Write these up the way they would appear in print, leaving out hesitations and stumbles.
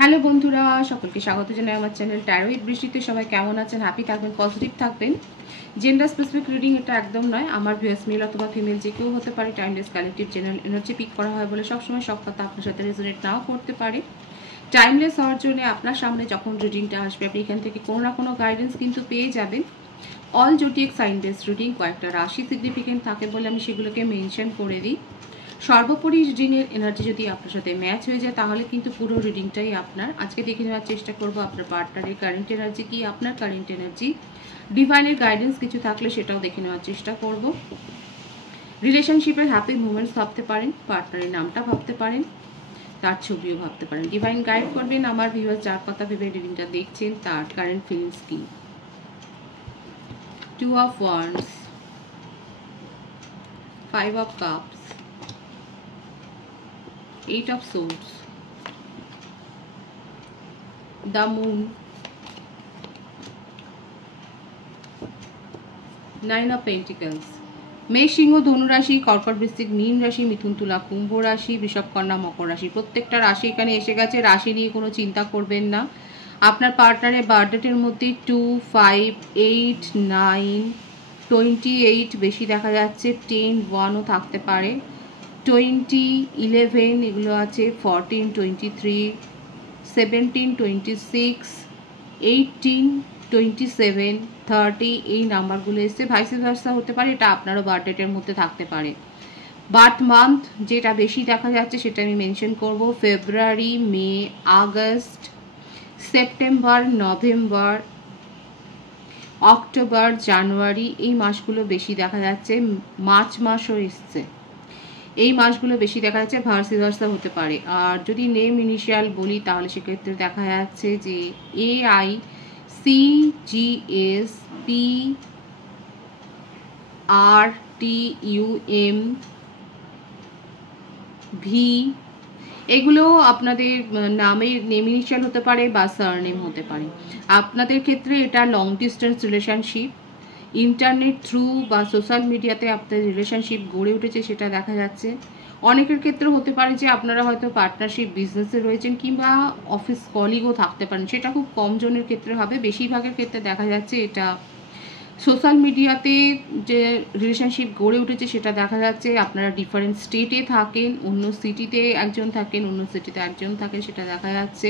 Hello বন্ধুরা, সকলকে স্বাগত জানাই আমার চ্যানেল ট্যারো উইথ বৃষ্টিতে। সবাই কেমন আছেন? হ্যাপি থাকবেন, পজিটিভ থাকবেন। জেন্ডার স্পেসিফিক রিডিং এটা একদম নয়। আমার ভিউয়ার্স মেল অথবা ফিমেল যে কেউ হতে পারে। Timeless collective general energy pick করা হয় বলে সবসময় সব কথা আপনার সাথে রেজোনেট নাও করতে পারে। টাইমলেস হওয়ার জন্য আপনার সামনে যখন রিডিংটা আসবে আপনি এখান থেকে কোনো না কোনো গাইডেন্স কিন্তু পেয়ে যাবেন। All zodiac sign base reading, কয়েকটা রাশি সিগনিফিকেন্ট থাকে বলে আমি সেগুলোকে মেনশন করে দিই। সর্বোপরি রিডিংয়ের এনার্জি যদি আপনার সাথে ম্যাচ হয়ে যায় তাহলে কিন্তু পুরো রিডিংটাই আপনার। আজকে দেখে নেওয়ার চেষ্টা করব আপনার পার্টনারের কারেন্ট এনার্জি কি, আপনার কারেন্ট এনার্জি, ডিভাইনের গাইডেন্স কিছু থাকলে সেটাও দেখে নেওয়ার চেষ্টা করব। রিলেশনশিপের হ্যাপি মুভমেন্টস ভাবতে পারেন, পার্টনারের নামটা ভাবতে পারেন, তার ছবিও ভাবতে পারেন। ডিভাইন গাইড করবেন আমার ভিউয়ার্স যার কথা ভেবে রিডিংটা দেখছেন তার কারেন্ট ফিলিংস কি। 2 of Wands, 5 of Cups, 8 of Swords, the Moon, 9 of Pentacles। মেষ, সিংহ, ধনু রাশি, কর্কট, বৃশ্চিক, মীন রাশি, মিথুন, তুলা, কুম্ভ রাশি, বৃষভ, কন্যা, মকর রাশি। প্রত্যেকটা রাশি এখানে এসে গেছে। রাশি নিয়ে কোনো চিন্তা করবেন না। আপনার পার্টনারের বার্থডেটের মধ্যে 2, 5, 8, 9, 28 বেশি দেখা যাচ্ছে। 10, 1ও থাকতে পারে। 20, 11 এগুলো আছে। 14, 23, 17, 26, 18, 27, 30 এই নাম্বারগুলো এসছে। ভাইস ভার্সা হতে পারে, এটা আপনারও বার্থডেটের মধ্যে থাকতে পারে। বার্থ মান্থ যেটা বেশি দেখা যাচ্ছে সেটা আমি মেনশন করব। ফেব্রুয়ারি, মে, আগস্ট, সেপ্টেম্বর, নভেম্বর, অক্টোবর, জানুয়ারি এই মাসগুলো বেশি দেখা যাচ্ছে। মার্চ মাসও এসছে। এই মাসগুলো বেশি দেখা যাচ্ছে। ভার্সি ভার্সা হতে পারে। আর যদি নেম ইনিশিয়াল বলি তাহলে সেক্ষেত্রে দেখা যাচ্ছে যে AI, CGS, PRTUM, V এগুলো আপনাদের নামের নেম ইনিশিয়াল হতে পারে বা সারনেম হতে পারে। আপনাদের ক্ষেত্রে এটা long distance relationship, internet through বা সোশ্যাল মিডিয়াতে আপনাদের রিলেশনশিপ গড়ে উঠেছে সেটা দেখা যাচ্ছে। অনেকের ক্ষেত্রে হতে পারে যে আপনারা হয়তো পার্টনারশিপ বিজনেসে রয়েছেন কিংবা অফিস কলিগও থাকতে পারেন। সেটা খুব কম জনের ক্ষেত্রে হবে। বেশিরভাগের ক্ষেত্রে দেখা যাচ্ছে এটা সোশ্যাল মিডিয়াতে যে রিলেশনশিপ গড়ে উঠেছে সেটা দেখা যাচ্ছে। আপনারা ডিফারেন্ট স্টেটে থাকেন, অন্য সিটিতে একজন থাকেন, অন্য সিটিতে একজন থাকেন, সেটা দেখা যাচ্ছে।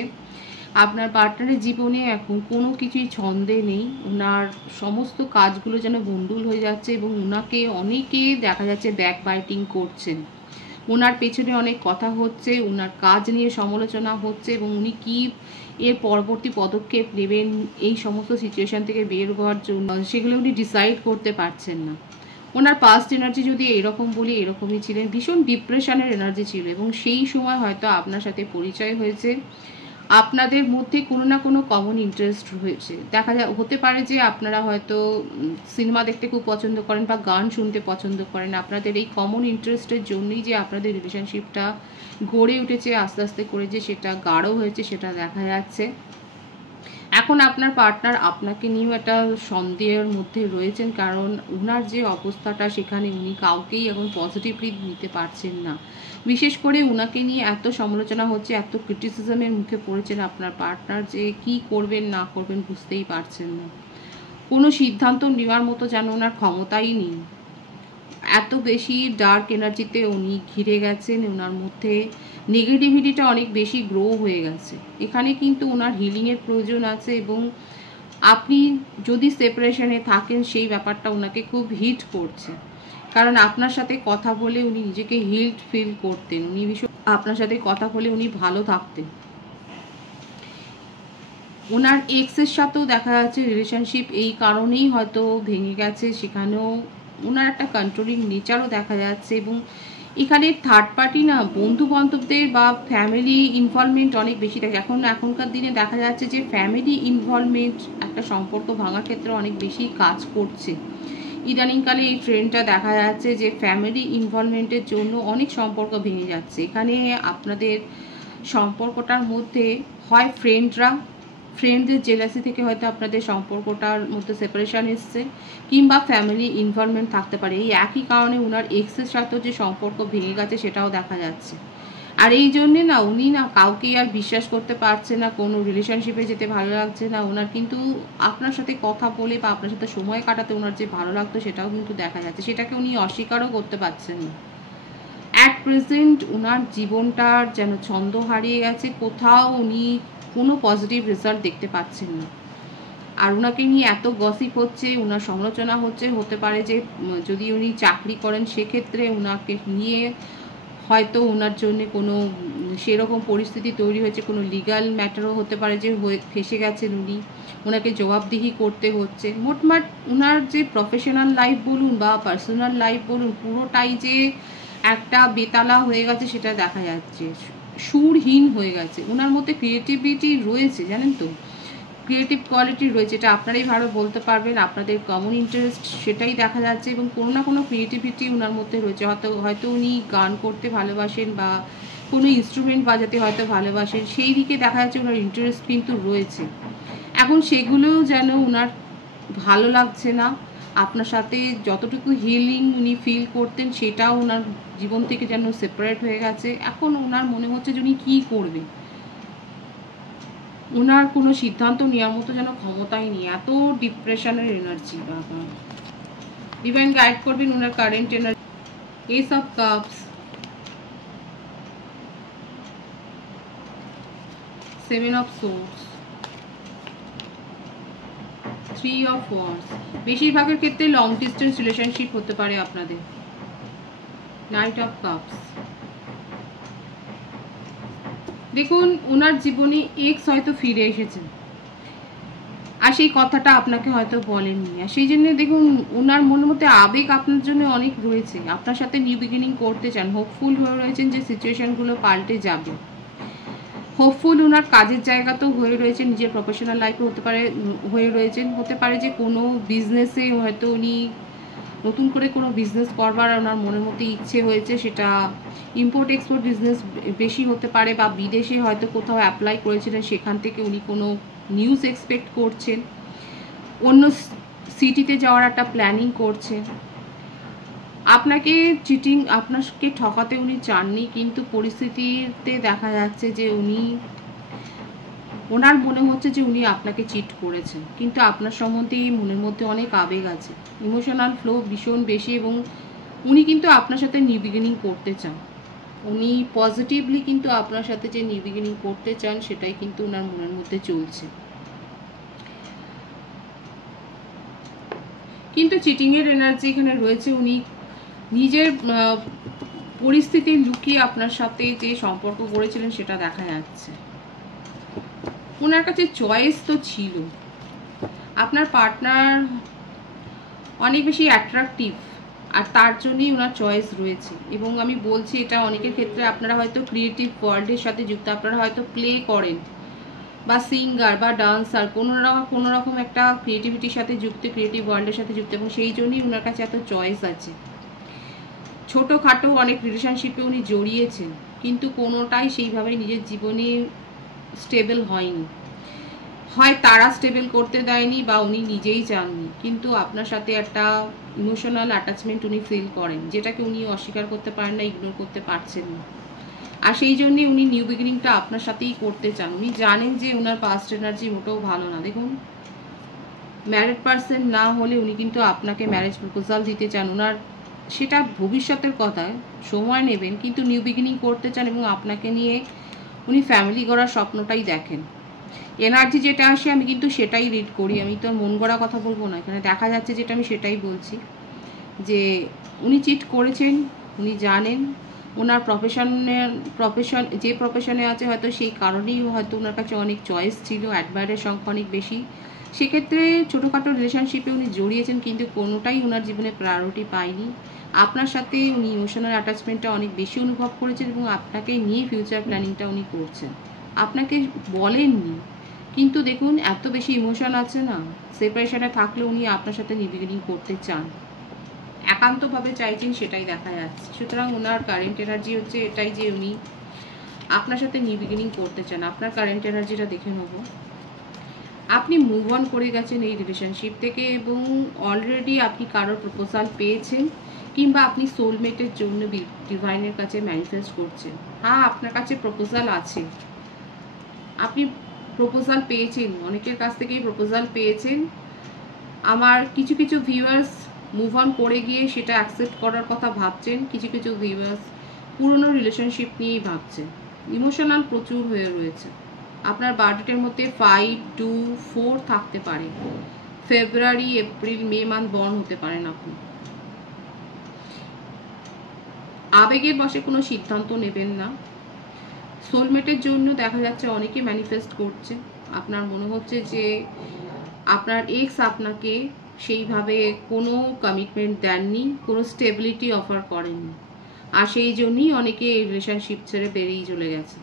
আপনার পার্টনারের জীবনে এখন কোনো কিছুই ছন্দে নেই। ওনার সমস্ত কাজগুলো যেন বন্ডুল হয়ে যাচ্ছে এবং ওনাকে অনেকে দেখা যাচ্ছে ব্যাক বাইটিং করছেন। ওনার পেছনে অনেক কথা হচ্ছে, ওনার কাজ নিয়ে সমালোচনা হচ্ছে এবং উনি কি এর পরবর্তী পদক্ষেপ নেবেন এই সমস্ত সিচুয়েশন থেকে বের হওয়ার জন্য সেগুলো উনি ডিসাইড করতে পারছেন না। ওনার পাস্ট এনার্জি যদি এরকম বলি এরকমই ছিলেন, ভীষণ ডিপ্রেশনের এনার্জি ছিল এবং সেই সময় হয়তো আপনার সাথে পরিচয় হয়েছে। আপনাদের মধ্যে কোনো না কোনো কমন ইন্টারেস্ট হয়েছে। দেখা যায় হতে পারে যে আপনারা হয়তো সিনেমা দেখতে খুব পছন্দ করেন বা গান শুনতে পছন্দ করেন। আপনাদের এই কমন ইন্টারেস্টের জন্যই যে আপনাদের রিলেশনশিপটা গড়ে উঠেছে আস্তে আস্তে করে, যে সেটা গাঢ় হয়েছে সেটা দেখা যাচ্ছে। এখন আপনার পার্টনার আপনাকে নিয়েও একটা সন্দেহের মধ্যে রয়েছেন, কারণ ওনার যে অবস্থাটা সেখানে উনি কাউকেই এখন পজিটিভলি নিতে পারছেন না। বিশেষ করে ওনাকে নিয়ে এত সমালোচনা হচ্ছে, এত ক্রিটিসিজমের মুখে পড়েছেন আপনার পার্টনার যে কি করবেন না করবেন বুঝতেই পারছেন না। কোনো সিদ্ধান্ত নেওয়ার মতো যেন ওনার ক্ষমতাই নেই। এত বেশি ডার্ক এনার্জিতে উনি ঘিরে গেছেন, ওনার মধ্যে নেগেটিভিটিটা অনেক বেশি গ্রো হয়ে গেছে। এখানে কিন্তু ওনার হিলিংয়ের প্রয়োজন আছে এবং আপনি যদি সেপারেশনে থাকেন সেই ব্যাপারটা ওনাকে খুব হিট করছে, কারণ আপনার সাথে কথা বলে উনি নিজেকে হিল্ড ফিল করতেন। উনি ভীষণ আপনার সাথে কথা বলে উনি ভালো থাকতেন। ওনার এক্সের সাথেও দেখা যাচ্ছে রিলেশনশিপ এই কারণেই হয়তো ভেঙে গেছে। সেখানেও ওনার একটা কন্ট্রোলিং নেচারও দেখা যাচ্ছে এবং এখানে থার্ড পার্টি না, বন্ধু বান্ধবদের বা ফ্যামিলি ইনভলভমেন্ট অনেক বেশি থাকে। এখনকার দিনে দেখা যাচ্ছে যে ফ্যামিলি ইনভলভমেন্ট একটা সম্পর্ক ভাঙার ক্ষেত্রে অনেক বেশি কাজ করছে। ইদানিংকালে এই ট্রেন্ডটা দেখা যাচ্ছে যে ফ্যামিলি ইনভলভমেন্টের জন্য অনেক সম্পর্ক ভেঙে যাচ্ছে। এখানে আপনাদের সম্পর্কটার মধ্যে হয় ফ্রেন্ডদের জেলাসি থেকে হয়তো আপনাদের সম্পর্কটার মধ্যে সেপারেশন এসছে, কিংবা ফ্যামিলি ইনভলভমেন্ট থাকতে পারে। এই একই কারণে ওনার এক্সের সাথেও যে সম্পর্ক ভেঙে গেছে সেটাও দেখা যাচ্ছে। আর এই জন্যে না উনি না কাউকে আর বিশ্বাস করতে পারছে না, কোনো রিলেশনশিপে যেতে ভালো লাগছে না ওনার, কিন্তু আপনার সাথে কথা বলে বা আপনার সাথে সময় কাটাতে ওনার যে ভালো লাগতো সেটাও কিন্তু দেখা যাচ্ছে, সেটাকে উনি অস্বীকারও করতে পারছেন না। অ্যাট প্রেজেন্ট ওনার জীবনটার যেন ছন্দ হারিয়ে গেছে, কোথাও উনি কোনো পজিটিভ রেজাল্ট দেখতে পাচ্ছেন না। আর ওনাকে নিয়ে এত গসিপ হচ্ছে, ওনার সমালোচনা হচ্ছে, হতে পারে যে যদি উনি চাকরি করেন সেক্ষেত্রে ওনাকে নিয়ে হয়তো ওনার জন্য কোনো সেরকম পরিস্থিতি তৈরি হয়েছে, কোনো লিগাল ম্যাটারও হতে পারে যে ফেসে গেছেন উনি, ওনাকে জবাবদিহি করতে হচ্ছে। মোটমাট ওনার যে প্রফেশনাল লাইফ বলুন বা পার্সোনাল লাইফ বলুন পুরোটাই যে একটা বেতালা হয়ে গেছে সেটা দেখা যাচ্ছে, সুরহীন হয়ে গেছে। ওনার মধ্যে ক্রিয়েটিভিটি রয়েছে, জানেন তো, ক্রিয়েটিভ কোয়ালিটি রয়েছে, এটা আপনারাই ভালো বলতে পারবেন, আপনাদের কমন ইন্টারেস্ট সেটাই দেখা যাচ্ছে, এবং কোনো না কোনো ক্রিয়েটিভিটি ওনার মধ্যে রয়েছে। হয়তো উনি গান করতে ভালোবাসেন বা কোনো ইনস্ট্রুমেন্ট বাজাতে হয়তো ভালোবাসেন, সেই দিকে দেখা যাচ্ছে ওনার ইন্টারেস্ট কিন্তু রয়েছে। এখন সেগুলো যেন ওনার ভালো লাগছে না, আপনার সাথে যতটুকু হিলিং উনি ফিল করতেন সেটাও ওনার জীবন থেকে যেন সেপারেট হয়ে গেছে। এখন ওনার মনে হচ্ছে যে উনি কী করবে, ওনার কোনো সিদ্ধান্ত নেওয়ার মতো যেন ক্ষমতাই নেই, এত ডিপ্রেশনের এনার্জি। বাবা ডিভাইন গাইড করবেন ওনার current energy. Ace of cups, 7 of swords, 3 of wands. বেশিরভাগের ক্ষেত্রে লং ডিস্টেন্স রিলেশনশিপ হতে পারে আপনাদের। নাইট অফ কাপস, দেখুন ওনার জীবনে এক্স হয়তো ফিরে এসেছেন আর সেই কথাটা আপনাকে হয়তো বলেননি, আর সেই জন্য দেখুন ওনার মনের মধ্যে আবেগ আপনার জন্য অনেক রয়েছে, আপনার সাথে নিউ বিগিনিং করতে চান, হোপফুল হয়ে রয়েছেন যে সিচুয়েশনগুলো পাল্টে যাবে। হোপফুল ওনার কাজের জায়গাতেও হয়ে রয়েছে, নিজের প্রফেশনাল লাইফে হতে পারে হয়ে রয়েছেন, হতে পারে যে কোনো বিজনেসে হয়তো উনি নতুন করে কোনো বিজনেস করবার ওনার মনের মধ্যে ইচ্ছে হয়েছে, সেটা ইম্পোর্ট এক্সপোর্ট বিজনেস বেশি হতে পারে, বা বিদেশে হয়তো কোথাও অ্যাপ্লাই করেছিলেন সেখান থেকে উনি কোনো নিউজ এক্সপেক্ট করছেন, অন্য সিটিতে যাওয়ার একটা প্ল্যানিং করছেন। আপনাকে আপনাকে ঠকাতে উনি চাননি, কিন্তু পরিস্থিতিতে দেখা যাচ্ছে যে ওনার মনে হচ্ছে যে উনি আপনাকে চিট করেছেন, কিন্তু আপনার সম্বন্ধে মনের মধ্যে অনেক আবেগ আছে, ইমোশনাল ফ্লো ভীষণ বেশি, এবং উনি কিন্তু আপনার সাথে নিউ বিগিনিং করতে চান, উনি পজিটিভলি কিন্তু আপনার সাথে যে নিউ বিগিনিং করতে চান সেটাই কিন্তু ওনার মনের মধ্যে চলছে। কিন্তু চিটিংয়ের এনার্জি এখানে রয়েছে, উনি নিজের পরিস্থিতি লুকিয়ে আপনার সাথে যে সম্পর্ক করেছিলেন সেটা দেখা যাচ্ছে। ওনার কাছে চয়েস তো ছিল, আপনার পার্টনার অনেক বেশি অ্যাট্রাকটিভ আর তার জন্যই ওনার চয়েস রয়েছে, এবং আমি বলছি এটা অনেকের ক্ষেত্রে আপনারা হয়তো ক্রিয়েটিভ ওয়ার্ল্ডের সাথে যুক্ত, আপনারা হয়তো প্লে করেন বা সিঙ্গার বা ডান্সার, কোনো রকম একটা ক্রিয়েটিভিটির সাথে যুক্ত, ক্রিয়েটিভ ওয়ার্ল্ডের সাথে যুক্ত, এবং সেই জন্যই ওনার কাছে এত চয়েস আছে। ছোটোখাটো অনেক রিলেশনশিপে উনি জড়িয়েছেন, কিন্তু কোনোটাই সেইভাবে নিজের জীবনে স্টেবল হয়নি, হয় তারা স্টেবল করতে দেয়নি বা উনি নিজেই চাননি, কিন্তু আপনার সাথে একটা ইমোশনাল অ্যাটাচমেন্ট উনি ফিল করেন, যেটাকে উনি অস্বীকার করতে পারেন না, ইগনোর করতে পারছেন না, আর সেই জন্যে উনি নিউ বিগিনিংটা আপনার সাথেই করতে চান। উনি জানেন যে ওনার পাস্ট এনার্জি মোটেও ভালো না। দেখুন ম্যারিড পার্সন না হলে উনি কিন্তু আপনাকে ম্যারেজ প্রপোজাল দিতে চান, ওনার সেটা ভবিষ্যতের কথায় সময় নেবেন, কিন্তু নিউ বিগিনিং করতে চান, এবং আপনাকে নিয়ে উনি ফ্যামিলি গড়ার স্বপ্নটাই দেখেন। এনার্জি যেটা আসে আমি কিন্তু সেটাই রিড করি, আমি তো মন গড়া কথা বলবো না, এখানে দেখা যাচ্ছে যেটা আমি সেটাই বলছি, যে উনি চিট করেছেন, উনি জানেন ওনার যে প্রফেশনে আছে হয়তো সেই কারণেই হয়তো ওনার কাছে অনেক চয়েস ছিল, অ্যাডমায়ারের সংখ্যা অনেক বেশি, সেক্ষেত্রে ছোটোখাটো রিলেশনশিপে উনি জড়িয়েছেন, কিন্তু কোনোটাই ওনার জীবনে প্রায়োরিটি পায়নি। আপনার সাথে উনি ইমোশনাল অ্যাটাচমেন্টটা অনেক বেশি অনুভব করেছেন, এবং আপনাকে নিয়ে ফিউচার প্ল্যানিংটা উনি করছেন, আপনাকে বলেননি, কিন্তু দেখুন এত বেশি ইমোশন আছে না, সেপারেশনে থাকলে উনি আপনার সাথে নিউ বিগিনিং করতে চান, একান্তভাবে চাইছেন, সেটাই দেখা যাচ্ছে। সুতরাং ওনার কারেন্ট এনার্জি হচ্ছে এটাই যে উনি আপনার সাথে নিউ বিগিনিং করতে চান। আপনার কারেন্ট এনার্জিটা দেখে নেব। আপনি মুভ অন করে গেছেন এই রিলেশনশিপ থেকে, এবং অলরেডি আপনি কারোর প্রপোজাল পেয়েছেন, কিংবা আপনি সোলমেটের জন্য ডিভাইনের কাছে ম্যানিফেস্ট করছেন। হ্যাঁ, আপনার কাছে প্রপোজাল আছে, আপনি প্রপোজাল পেয়েছেন, অনেকের কাছ থেকেই প্রপোজাল পেয়েছেন। আমার কিছু কিছু ভিউয়ার্স মুভ অন করে গিয়ে সেটা অ্যাকসেপ্ট করার কথা ভাবছেন, কিছু কিছু ভিউয়ার্স পুরনো রিলেশনশিপ নিয়েই ভাবছেন। ইমোশনাল প্রচুর হয়ে রয়েছে। আপনার বার্থডেটের মধ্যে 5, 2, 4 থাকতে পারে। ফেব্রুয়ারি, এপ্রিল, মে মান্থ বর্ন হতে পারেন আপনি। আবেগের বশে কোনো সিদ্ধান্ত নেবেন না। সোলমেটের জন্য দেখা যাচ্ছে অনেকে ম্যানিফেস্ট করছে। আপনার মনে হচ্ছে যে আপনার এক্স আপনাকে সেইভাবে কোনো কমিটমেন্ট দেননি, কোনো স্টেবিলিটি অফার করেননি, আর সেই জন্যই অনেকে এই রিলেশনশিপ ছেড়ে বেরিয়ে চলে গেছে।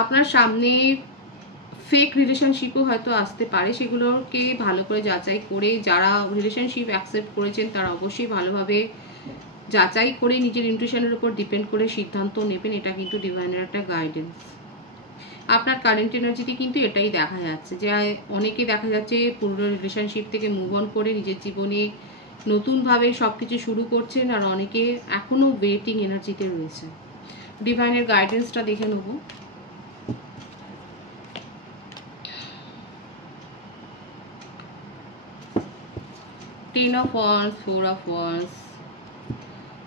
আপনার সামনে ফেক রিলেশনশিপও হয়তো আসতে পারে, সেগুলোকে ভালো করে যাচাই করে, যারা রিলেশনশিপ অ্যাকসেপ্ট করেছেন তারা অবশ্যই ভালোভাবে যাচাই করে নিজের ইনটিউশনের উপর ডিপেন্ড করে সিদ্ধান্ত নেবেন। এটা কিন্তু ডিভাইনের একটা গাইডেন্স। আপনার কারেন্ট এনার্জিতে কিন্তু এটাই দেখা যাচ্ছে যে অনেকে দেখা যাচ্ছে পুরনো রিলেশনশিপ থেকে মুভ অন করে নিজের জীবনে নতুনভাবে সব কিছু শুরু করছেন, আর অনেকে এখনও ওয়েটিং এনার্জিতে রয়েছে। ডিভাইনের গাইডেন্সটা দেখে নেব। Ten of wands, 4 of wands,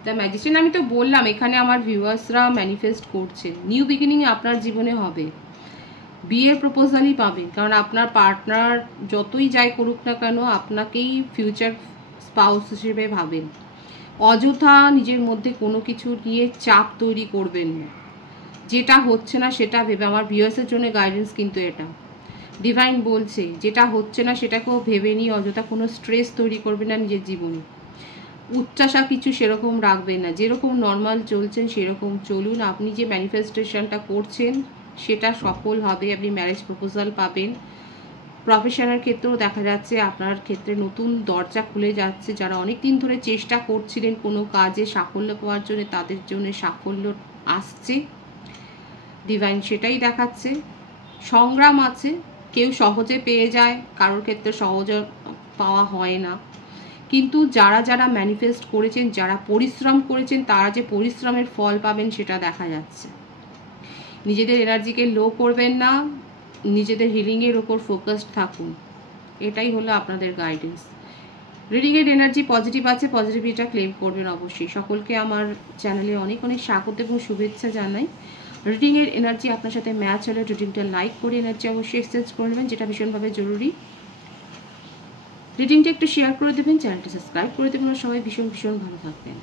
the magician. আমি তো বললাম এখানে আমার ভিউয়ার্সরা ম্যানিফেস্ট করছে নিউ বিগিনিং আপনার জীবনে হবে, বিয়ের প্রপোজালই পাবেন, কারণ আপনার পার্টনার যতই যাই করুক না কেন আপনাকেই ফিউচার স্পাউস হিসেবে ভাবেন। অযথা নিজের মধ্যে কোনো কিছু নিয়ে চাপ তৈরি করবেন না, যেটা হচ্ছে না সেটা ভেবে। আমার ভিউয়ার্সের জন্য গাইডেন্স কিন্তু এটা ডিভাইন বলছে, যেটা হচ্ছে না সেটাকেও ভেবে নিয়ে অযথা কোনো স্ট্রেস তৈরি করবেন না নিজের জীবনে। উচ্চাসা কিছু সেরকম রাখবেন না, যেরকম নর্মাল চলছেন সেরকম চলুন। আপনি যে ম্যানিফেস্টেশনটা করছেন সেটা সফল হবে, আপনি ম্যারেজ প্রপোজাল পাবেন। প্রফেশনের ক্ষেত্রেও দেখা যাচ্ছে আপনার ক্ষেত্রে নতুন দরজা খুলে যাচ্ছে। যারা অনেক দিন ধরে চেষ্টা করছিলেন কোনো কাজে সাফল্য পাওয়ার জন্য, তাদের জন্য সাফল্য আসছে, ডিভাইন সেটাই দেখাচ্ছে। সংগ্রাম আছে, কেউ সহজে পেয়ে যায়, কারোর ক্ষেত্রে সহজে পাওয়া হয় না, কিন্তু যারা যারা ম্যানিফেস্ট করেছেন, যারা পরিশ্রম করেছেন, তারা যে পরিশ্রমের ফল পাবেন সেটা দেখা যাচ্ছে। নিজেদের এনার্জিকে লো করবেন না, নিজেদের হিলিংয়ের ওপর ফোকাসড থাকুন, এটাই হলো আপনাদের গাইডেন্স। রিডিংয়ের এনার্জি পজিটিভ আছে, পজিটিভিটিটা ক্লেম করবেন অবশ্যই। সকলকে আমার চ্যানেলে অনেক অনেক স্বাগত এবং শুভেচ্ছা জানাই। রিডিংয়ের এনার্জি আপনার সাথে ম্যাচ হলে রিডিংটা লাইক করে এনার্জি অবশ্যই এক্সচেঞ্জ করে নেবেন, যেটা ভীষণভাবে জরুরি। রিডিংটা একটু শেয়ার করে দেবেন, চ্যানেলটা সাবস্ক্রাইব করে দেবেন, আর সবাই ভীষণ ভীষণ ভালো থাকবেন।